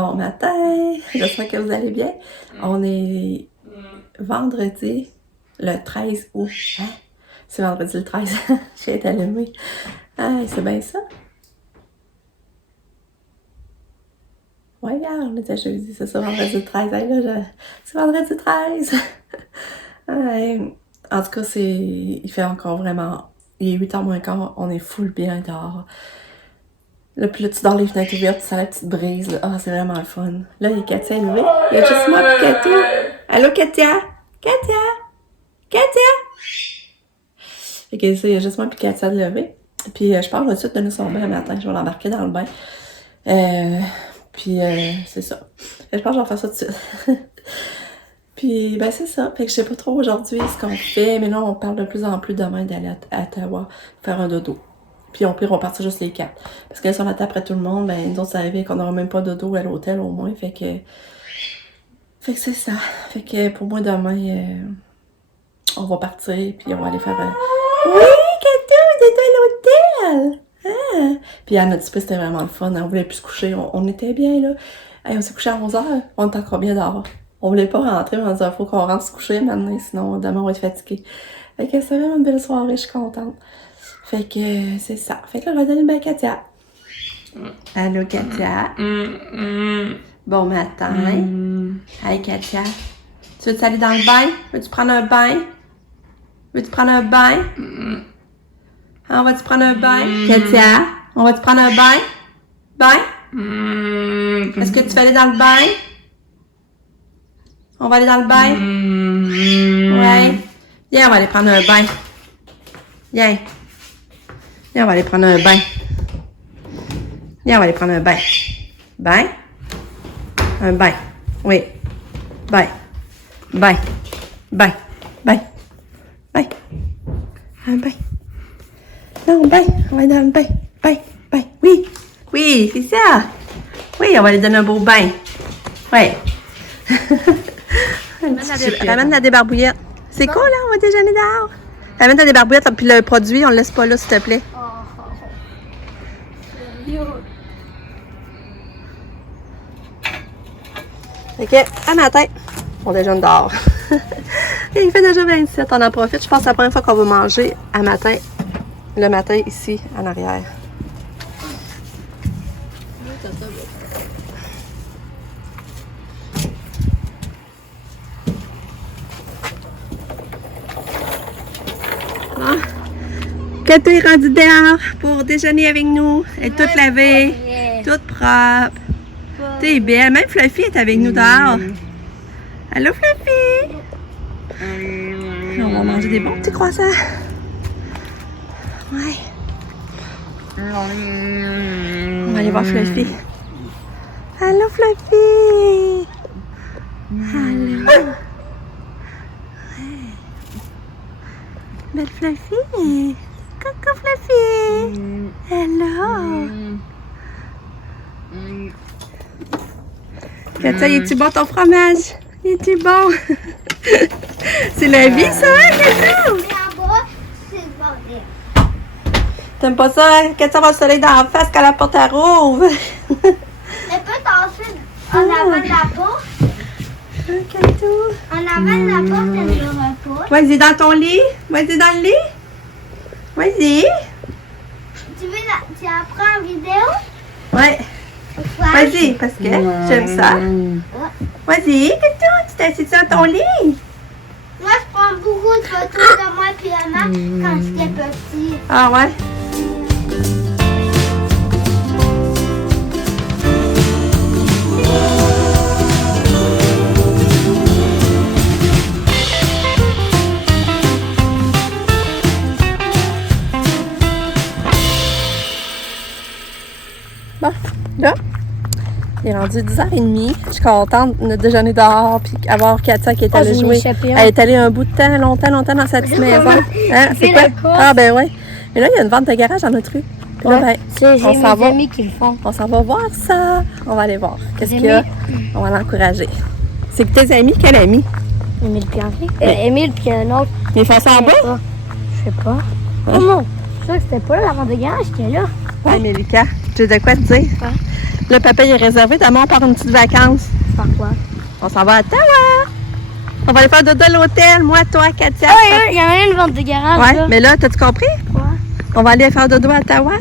Bon matin, j'espère que vous allez bien. On est vendredi le 13 août. Hein? C'est vendredi le 13. J'ai été allumée. Ah, c'est bien ça? Ouais, regarde, on était jeudi, c'est ça, vendredi le 13. Hey, là, c'est vendredi le 13. En tout cas, il fait encore vraiment... Il est 8h moins quart, on est full bien dehors. Là, puis là, tu dors les fenêtres ouvertes, tu sens la petite brise. Là. Ah, c'est vraiment le fun. Là, il y a Katia élevée. Il y a juste moi et Katia. Allô, Katia? Katia? Katia? Fait que ça, il y a juste moi et Katia de lever. Puis je pars tout de suite donner son bain le matin. Je vais l'embarquer dans le bain. Puis c'est ça. Je pense que je vais faire ça tout de suite. Puis, ben c'est ça. Fait que je sais pas trop aujourd'hui ce qu'on fait. Mais là, on parle de plus en plus demain d'aller à Ottawa faire un dodo. Puis au pire, on partit juste les 4. Parce que si on attend après tout le monde, ben nous autres, ça arrive qu'on n'aura même pas de dodo à l'hôtel au moins. Fait que c'est ça. Fait que pour moi, demain, on va partir. Puis on va aller faire... Oui, Katou, t'es à l'hôtel! Ah. Puis à notre petit c'était vraiment le fun. On voulait plus se coucher. On était bien, là. Hey, on s'est couché à 11h. On était encore bien dehors. On voulait pas rentrer. On disait, faut qu'on rentre se coucher maintenant. Sinon, demain, on va être fatigué. Fait que c'est vraiment une belle soirée. Je suis contente. Fait que c'est ça. Fait que là, on va donner le bain à Katia. Allô, Katia? Bon matin. Hey, Katia. Tu veux-tu aller dans le bain? Veux-tu prendre un bain? Veux-tu prendre un bain? On va-tu prendre un bain? Katia? On va-tu prendre un bain? Bain? Est-ce que tu veux aller dans le bain? On va aller dans le bain? Ouais. Viens, on va aller prendre un bain. Viens. Viens, on va aller prendre un bain. Viens, on va aller prendre un bain. Bain? Un bain. Oui. Bain. Bain. Bain. Bain. Bain. Un bain. Non, bain. On va aller dans le bain. Bain. Bain. Oui. Oui, c'est ça. Oui, on va aller donner un beau bain. Oui. Ramène la débarbouillette. C'est cool, là, on va déjeuner dehors. Ramène ta débarbouillette, puis le produit, on le laisse pas là, s'il te plaît. Ok, à matin, on déjeune dehors. Et il fait déjà 27, on en profite. Je pense que c'est la première fois qu'on va manger à matin, le matin ici, en arrière. Ah. Katou est rendu dehors pour déjeuner avec nous. Elle est toute lavée, toute propre. T'es belle. Même Fluffy est avec nous dehors. Allô, Fluffy? On va manger des bons petits croissants. Ouais. On va aller voir Fluffy. Allô, Fluffy? Allô? Ouais. Belle Fluffy. Coucou, Fluffy. Hello. Katia, es-tu bon ton fromage? Es-tu bon? C'est la vie, ça, hein, Katia? T'aimes pas ça, hein? Katia va le soleil dans la face quand la porte elle rouvre. Elle peut tasser en avant de la porte. Katia. En avant de la porte, elle ne l'aura pas. Vas-y dans ton lit. Vas-y dans le lit. Vas-y. Tu apprends en vidéo? Ouais. Vas-y, parce que j'aime ça. Vas-y, Katia, tu t'es assis dans ton lit. Moi, je prends beaucoup de photos de moi et maman quand j'étais petit. Ah ouais? Bon, là, il est rendu 10h30. Je suis contente de déjeuner dehors puis avoir Katia qui est allée jouer. Elle est allée un bout de temps, longtemps dans sa petite maison. Hein? C'est quoi? Ah ben ouais. Mais là, il y a une vente de garage dans notre rue. Puis là, ben, c'est mes amis qui le font. On s'en va voir ça. On va aller voir. Qu'est-ce qu'il y a? On va l'encourager. C'est que tes amis, quel ami? Émile puis Henri. Émile puis un autre. Mais ils font ça en bas? Je sais pas. Oh non. Je suis sûre que c'était pas là la vente de garage qui est là. Ouais, Mélika. J'ai de quoi te dire? Quoi? Le papa il est réservé. Demain, on part une petite vacance. Par quoi? On s'en va à Ottawa. On va aller faire dodo à l'hôtel. Moi, toi, Katia. Il y en a une vente de garage. Ouais, là. mais là, t'as-tu compris? Quoi? On va aller faire dodo à Ottawa.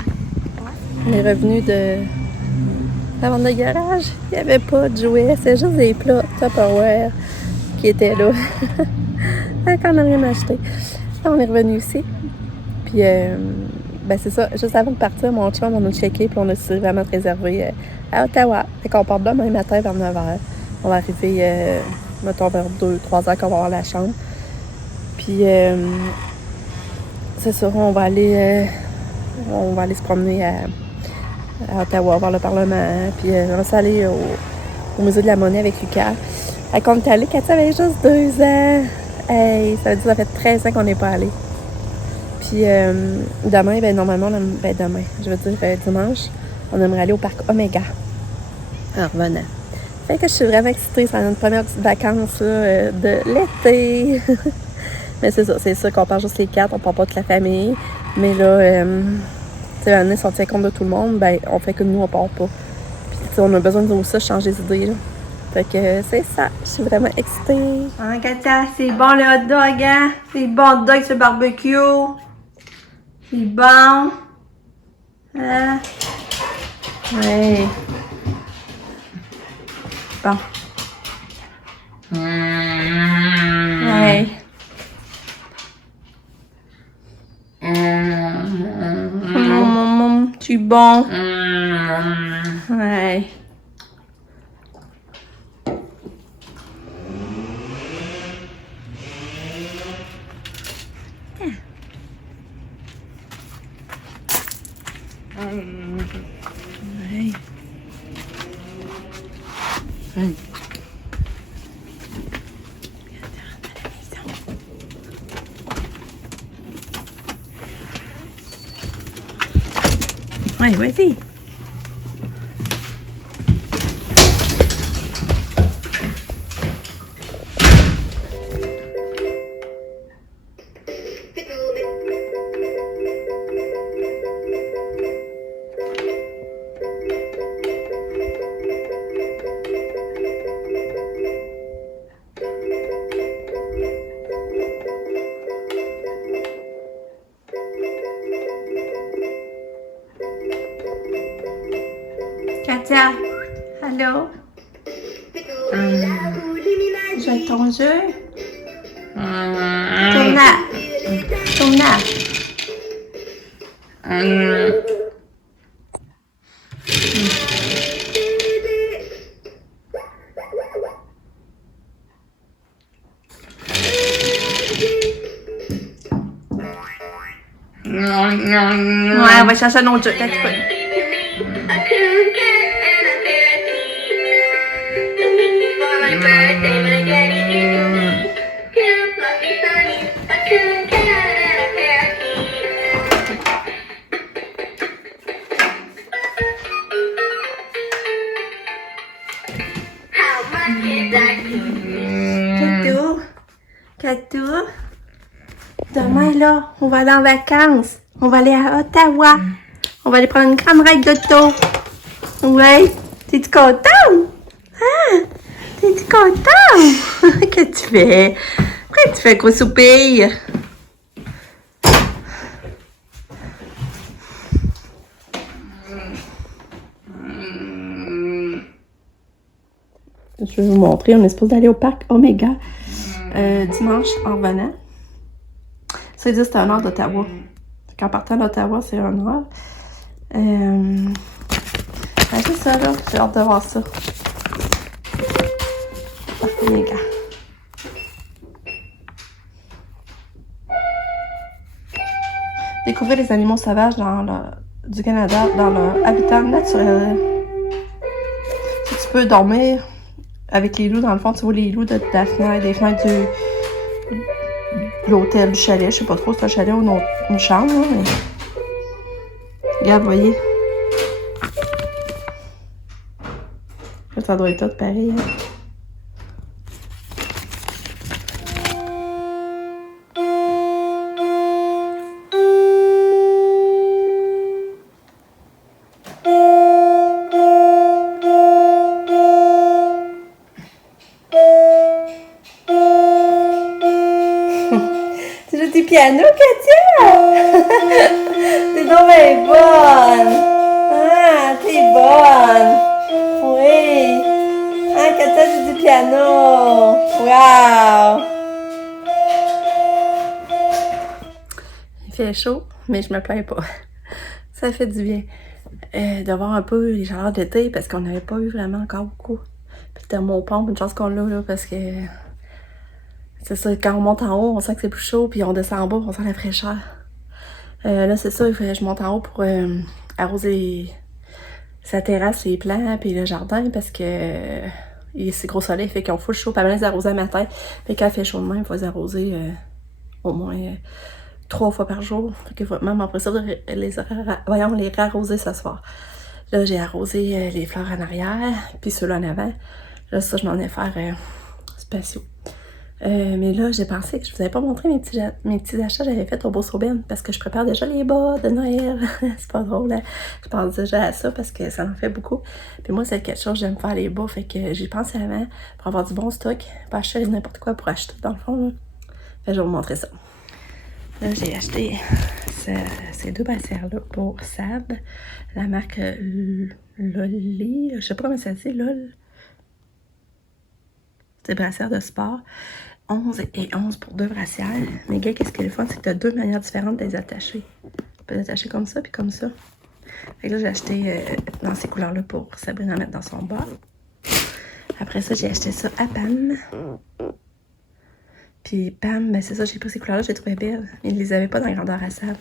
On est revenu de la vente de garage. Il n'y avait pas de jouets. C'est juste des plats Tupperware qui étaient là. Quand on n'a rien acheté. Là, on est revenu ici. Puis, ben c'est ça. Juste avant de partir, mon chum, on a checké. Puis, on a décidé vraiment de réserver à Ottawa. Fait qu'on part demain matin vers 9h. On va arriver, mettons, vers 2-3 heures qu'on va avoir la chambre. Puis, c'est sûr, on va aller se promener à Ottawa, voir le Parlement. Puis, on va s'aller au Musée de la Monnaie avec Lucas. Quand on est allé, Katia avait juste 2 ans. Hey, ça veut dire que ça fait 13 ans qu'on n'est pas allé. Puis, demain, ben normalement, demain, je veux dire dimanche, on aimerait aller au parc Omega. En revenant. Fait que je suis vraiment excitée. C'est notre première petite vacance là, de l'été. Mais c'est sûr qu'on part juste les 4, on part pas toute la famille. Mais là, tu sais, l'année, si on tient compte de tout le monde, ben on fait que nous, on part pas. Puis, tu sais, on a besoin de ça, changer les idées, là. Fait que c'est ça. Je suis vraiment excitée. Hein, Katia, c'est bon le hot dog, hein? C'est bon hot dog, ce barbecue. C'est bon. Hein? Ouais. Bon. Ouais. Tu bon. Ouais. Ouais. Ouais, vas-y. Katia, allô? J'ai ton jeu? Tourne là. Tourne là. Ouais, on va chercher un autre jeu. Quand tu peux. Catou, Catou, demain là, on va aller en vacances. On va aller à Ottawa. On va aller prendre une grande ride d'auto. Ouais, t'es-tu content? Hein? T'es-tu content? Qu'est-ce que tu fais? Pourquoi tu fais gros soupir? Je vais vous montrer. On est supposé aller au parc Omega dimanche en revenant. Ça dit c'est 1 heure d'Ottawa. En partant d'Ottawa, c'est 1 heure. Ben, c'est ça là. J'ai hâte de voir ça. Parc Omega. Découvrir les animaux sauvages du Canada dans leur habitat naturel. Si tu peux dormir avec les loups, dans le fond, tu vois les loups de la fenêtre, des fenêtres de l'hôtel, du chalet. Je sais pas trop si c'est un chalet ou une chambre, là, mais... Regarde, voyez. Ça doit être tout pareil. Hein. piano, Katia! T'es donc bien bonne! Ah, t'es bonne! Oui! Ah, Katia joue du piano! Wow! Il fait chaud, mais je me plains pas. Ça fait du bien de voir un peu les chaleurs d'été parce qu'on n'avait pas eu vraiment encore beaucoup. Puis le thermopompe, une chance qu'on l'a là parce que c'est ça, quand on monte en haut, on sent que c'est plus chaud, puis on descend en bas, on sent la fraîcheur. Là, c'est ça, il fallait que je monte en haut pour arroser sa terrasse, les plants, puis le jardin parce que c'est gros soleil, fait qu'on fout le chaud. Puis les arroser le matin, puis quand il fait chaud de même, il faut les arroser au moins 3 fois par jour. Fait que même après ça, les rarroser ce soir. Là, j'ai arrosé les fleurs en arrière, puis ceux-là en avant. Là, ça, je m'en ai faire spatiaux. Mais là, j'ai pensé que je vous avais pas montré mes petits achats que j'avais fait au Beau-Sauben parce que je prépare déjà les bas de Noël. C'est pas drôle, hein? Je pense déjà à ça parce que ça en fait beaucoup. Puis moi, c'est quelque chose, j'aime faire les bas, fait que j'y pensé avant pour avoir du bon stock, pas acheter n'importe quoi pour acheter dans le fond. Là. Fait que je vais vous montrer ça. Là, j'ai acheté ces 2 brassières-là pour Sab, la marque Lolly, je sais pas comment ça se dit, LOL. C'est des brassières de sport. 11 et 11 pour 2 brassières. Mais gars, qu'est-ce qui est le fun, c'est que tu as 2 manières différentes de les attacher. Tu peux les attacher comme ça, puis comme ça. Fait que là, j'ai acheté dans ces couleurs-là pour Sabrina mettre dans son bas. Après ça, j'ai acheté ça à Pam. Puis Pam, ben c'est ça, j'ai pris ces couleurs-là, je les trouvais belles. Ils ne les avaient pas dans la grandeur à Sab.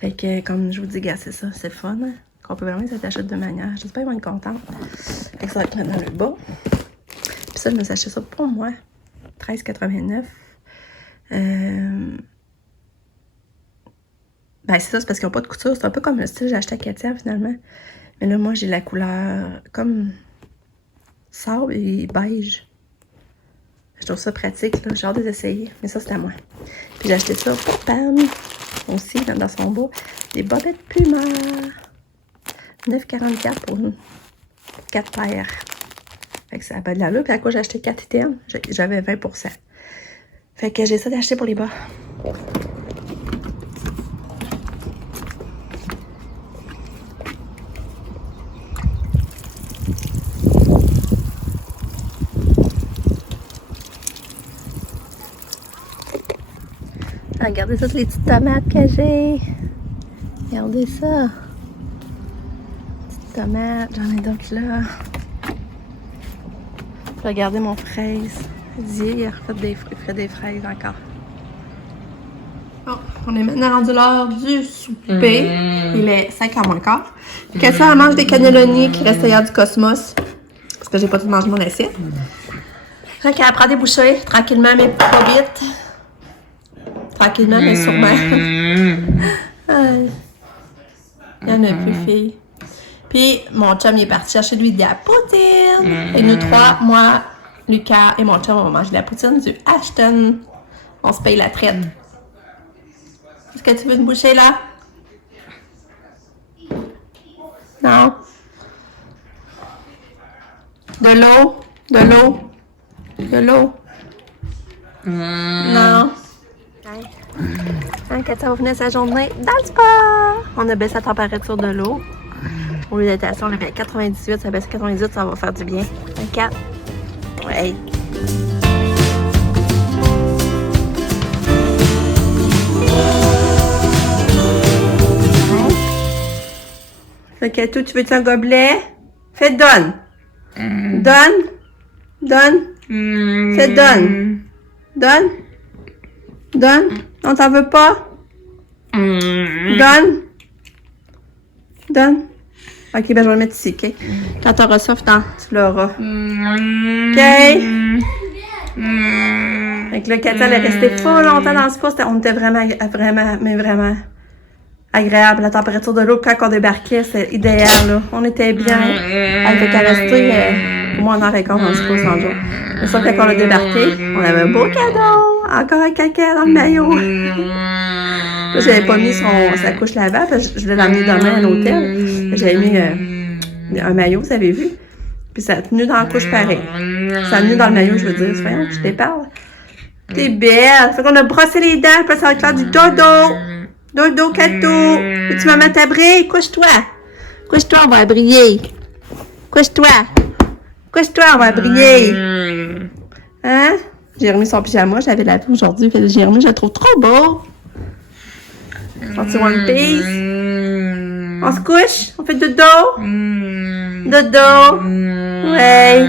Fait que, comme je vous dis, gars, c'est ça, c'est le fun. Hein, qu'on peut vraiment les attacher de 2 manières. J'espère qu'ils vont être contents. Fait que ça va être dans le bas. Puis ça, je me suis acheté ça pour moi. 13,89. Ben c'est ça, c'est parce qu'ils n'ont pas de couture. C'est un peu comme le style que j'ai acheté à Katia finalement. Mais là, moi, j'ai la couleur comme sable et beige. Je trouve ça pratique, là. J'ai hâte de les essayer. Mais ça, c'est à moi. Puis j'ai acheté ça pour Pam. Aussi, dans son beau. Des bobettes Puma. 9,44 pour 4 paires. Fait que ça a pas de l'allure. Puis à quoi j'ai acheté 4 items, j'avais 20%. Fait que j'ai ça d'acheter pour les bas. Regardez toutes les petites tomates que j'ai. Regardez ça. Petites tomates, j'en ai d'autres là. Regardez mon fraise. Il a refait des fraises encore. Bon, on est maintenant rendu l'heure du souper. Il est 5h moins quart. Katia mange des cannelloni qui restent hier du Cosmos. Parce que j'ai pas tout mangé mon assiette. Fait qu'elle prend des bouchées, tranquillement, mais pas vite. Tranquillement, mais sûrement. Il y en a plus, fille. Puis, mon chum, il est parti chercher lui de la poutine. Et nous 3, moi, Lucas et mon chum, on va manger de la poutine du Ashton. On se paye la traite. Est-ce que tu veux une bouchée, là? Non? De l'eau? De l'eau? De l'eau? Non? Hein, Katia va finir sa journée dans le spa. On a baissé la température de l'eau. Au lieu d'être à on avait 98, ça baisse à 98, ça va faire du bien. 24. Ouais. Fait que toi, tu veux-tu un gobelet? Fais donne. Donne. Donne. Fais donne. Donne. Donne. On t'en veut pas? Donne. Donne. Ok, ben je vais le mettre ici, ok? Quand t'auras ça, tu l'auras. Ok? Fait que là, Katia, elle est restée pas longtemps dans ce poste. On était vraiment agréable. La température de l'eau, quand on débarquait, c'était idéal, là. On était bien. Elle fait qu'elle restait au moins 1h15 dans ce poste en jour. Mais sauf que quand on a débarqué, on avait un beau cadeau. Encore un caca dans le maillot. Là, j'avais pas mis sa couche lavable, parce que je l'ai amené demain à l'hôtel. J'avais mis un maillot, vous avez vu. Puis ça a tenu dans la couche pareil. Ça a tenu dans le maillot, je veux dire. Voyons, je te parle. T'es belle. Fait qu'on a brossé les dents, puis ça va être l'heure du dodo. Dodo, cadeau. Peux-tu maman t'abrer? Couche-toi. Couche-toi, on va briller. Couche-toi. Couche-toi, on va briller. Hein? J'ai remis son pyjama, j'avais lavé aujourd'hui, fait que j'ai remis, je le trouve trop beau. Sorti One Piece. On se couche? On fait dodo? Dodo? Ouais.